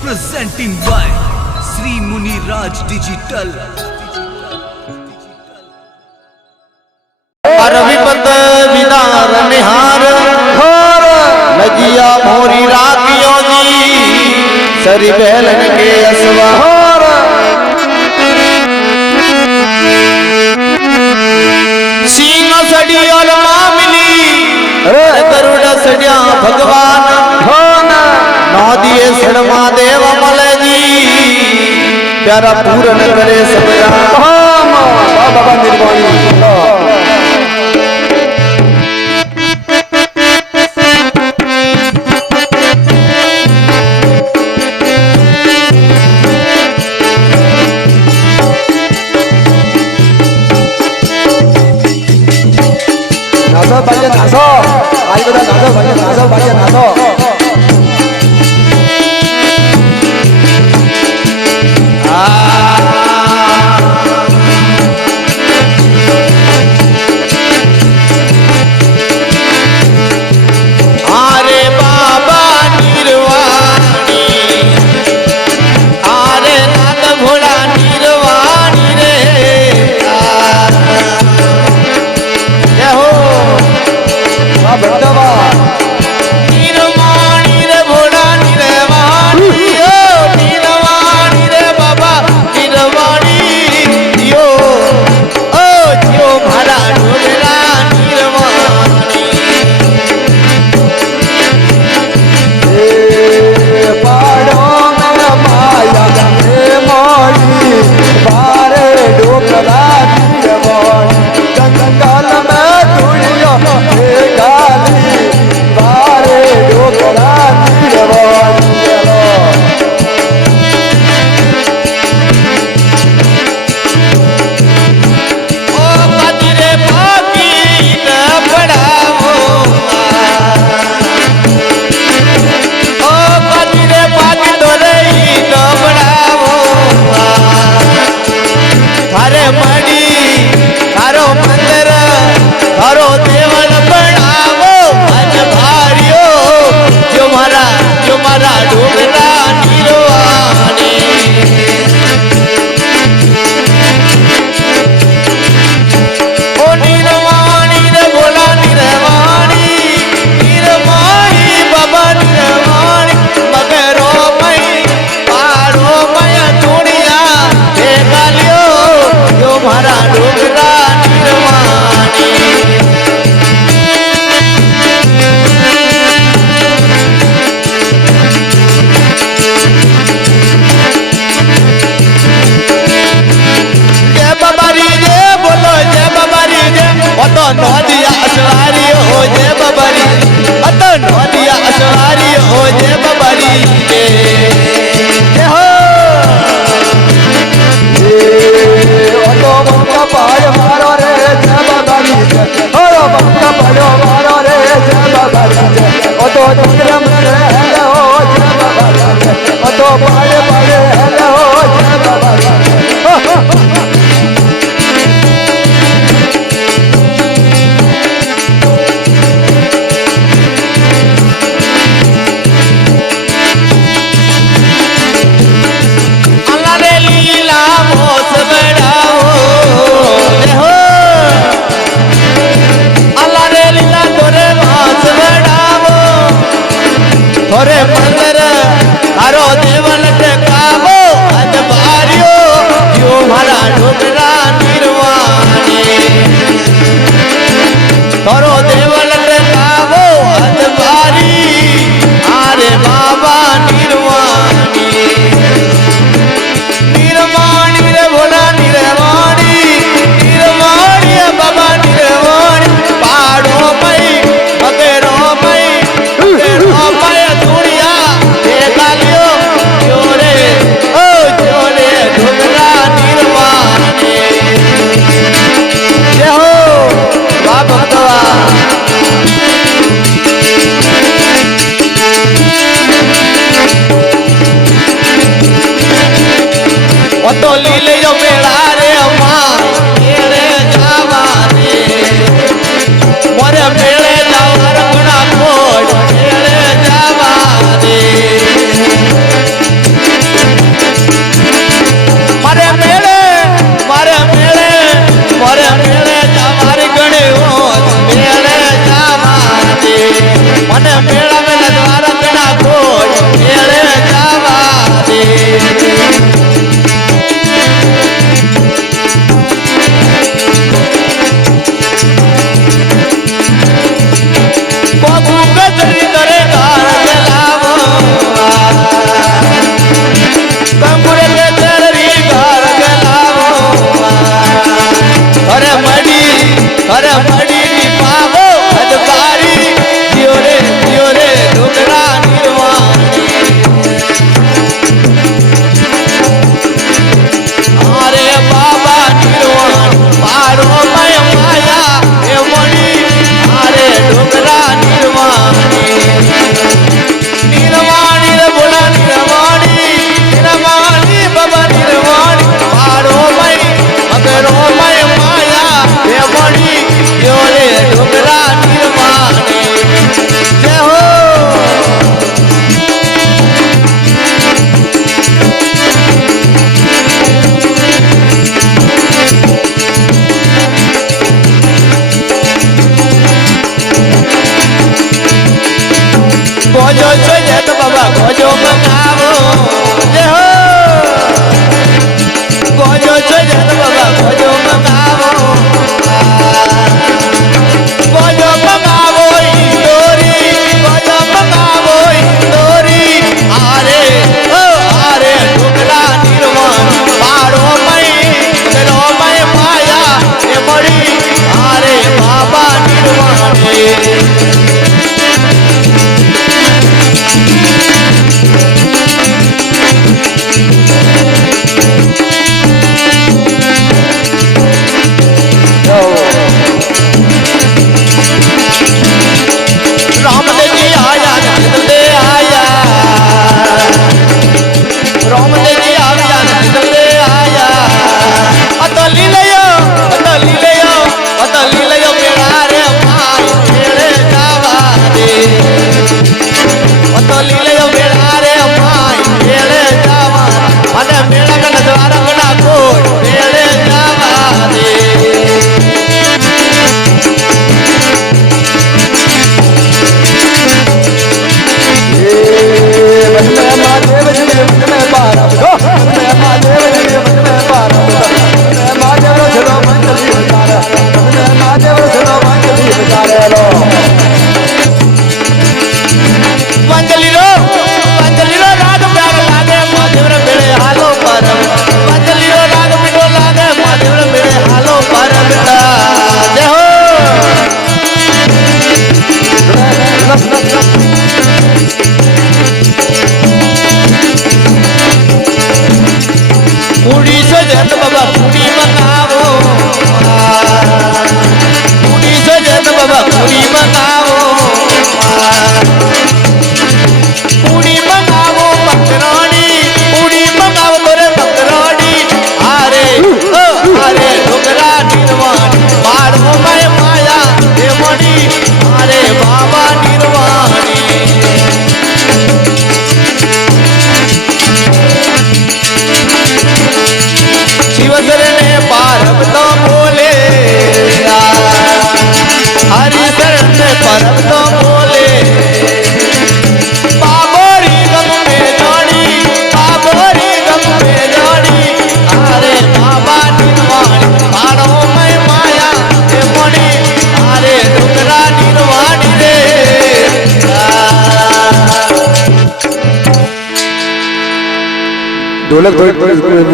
presenting by Sri Muni Raj Digital. Arvind विदार निहार लगिया मोरी राखियो जी सरी बहलन के असवार सिंह सड़ी और मामली गरुड़ सड़िया भगवान नौ दिए सड़मा देव मल जी प्यारा पूरन करे सबरा बाबा निर्वाणी 나서 아이고다 나서 빨리 나서 आरे बाबा निर्वाणी आरे नाथ भोला निर्वाणी रे जय हो बंदवा निर्वाणी रे भोला निर्वाणी ओ निर्वाणी रे बाबा निर्वाणी यो ओ जो भला ढोलरा निर्वाणी पाड़ो में माया रे मोड़ी बारे डोकरा निर्वाणी जंगल में दुनिया गाली बारे डोकरा निर्वाणी ओ बजरे पाकी न पड़ावो ओ बजरे पाकी तोरे न पड़ावो थारे मड़ी थारो मंदिर थारो देवल बनावो अज भारियो जो मारा डोगरा निर्वाणी ओ निर्वाणी रे भोला निर्वाणी निर्वाणी बाबा निर्वाणी मगरो मई पारो मया दुनिया हे गालियो जो मारा डोगरा निर्वाणी जय बाबारी जय बोलो जय बाबारी जय अतो नदिया असवारी हो जय बाबारी अतो नदिया असवारी हो जय बाबारी जय हो तो बंका पायो मारो रे जय बाबारी ओ बंका पायो मारो रे जय बाबारी ओ तो दुर्गम रे हेलो जय बाबारी ओ तो पाए पाए हेलो जय बाबारी अल्लाह रे लीला मोस बढ़ाओ जय हो अल्लाह रे लीला तोरे मोस बढ़ाओ तोरे मंदिर तारो देवल टकावो अज बारियो यो मारा डोगरा निर्वाणी तोरो देवल टकावो अज बारी आरे बाबा निर्वाणी निर्वाणी रे भोला निर्वाणी निर्वाणी बाबा निर्वाणी पाड़ो मई मगेरो मई दुनिया हे गालियो जोरे ढोगरा निर्वाणी અને મેળા મેળા દ્વારકના કોઈ મેળે જવા દે કોકુ ગજરી કરે ગાર ગલાવો કંકુરે ગજરી ગાર ગલાવો અરે મડી ની પાવો અજબારી દિયો રે ડુંગરા નિર્વાણી અરે બાબા નિર્વાણ પાડો મય માયા એ મણી અરે ડુંગરા નિર્વાણી નિર્વાણી રે બોલા નિર્વાણી બાબા નિર્વાણી પાડો મય મગરો મય માયા એ મણી દિયો રે ડુંગરા નિર્વાણી જય હો ગોજો જોઈએ તો બાબા ગોજો મંગાવો જય હો ગોજો જોઈએ તો બાબા ગોજો મંગાવો ગોજો મંગાવો ઈંદોરી ગોજો મંગાવો ઈંદોરી આરે ડુંગરા નિર્વાણ પાડો મય માયા એ મળી આરે બાબા નિર્વાણી रामदेव जी आया निकलते आया रामदेव जी आया निकलते आया अतली ले मेरा रे माई मेरे जावा दे अतली ले मेरा रे माई मेरे जावा अने मेरा का नजवारा बना कोई मेरे जावा दे पंजली रो राग प्यारो लागे महादेव रे मेरे हालो पर पंजली रो राग मिठो लागे महादेव रे मेरे हालो पर जय हो पूड़ी से जत बाबा पूड़ी मंगावो पूड़ी से जत बाबा पूड़ी मंगावो पूड़ी मंगावो बकरानी पूड़ी मंगावो तोरे बकरानी आरे डुंगरा निर्वाण पाड़ो मय माया हे मणी आरे बाबा निर्वाणी शिवसर ने पारब तो बोले हरिशर ने परब तो बोले बाबोरी गम में जानी अरे बाबा निर्वाणी पाड़ो मय माया हे मणी अरे डुंगरा निर्वाणी रे ढोलक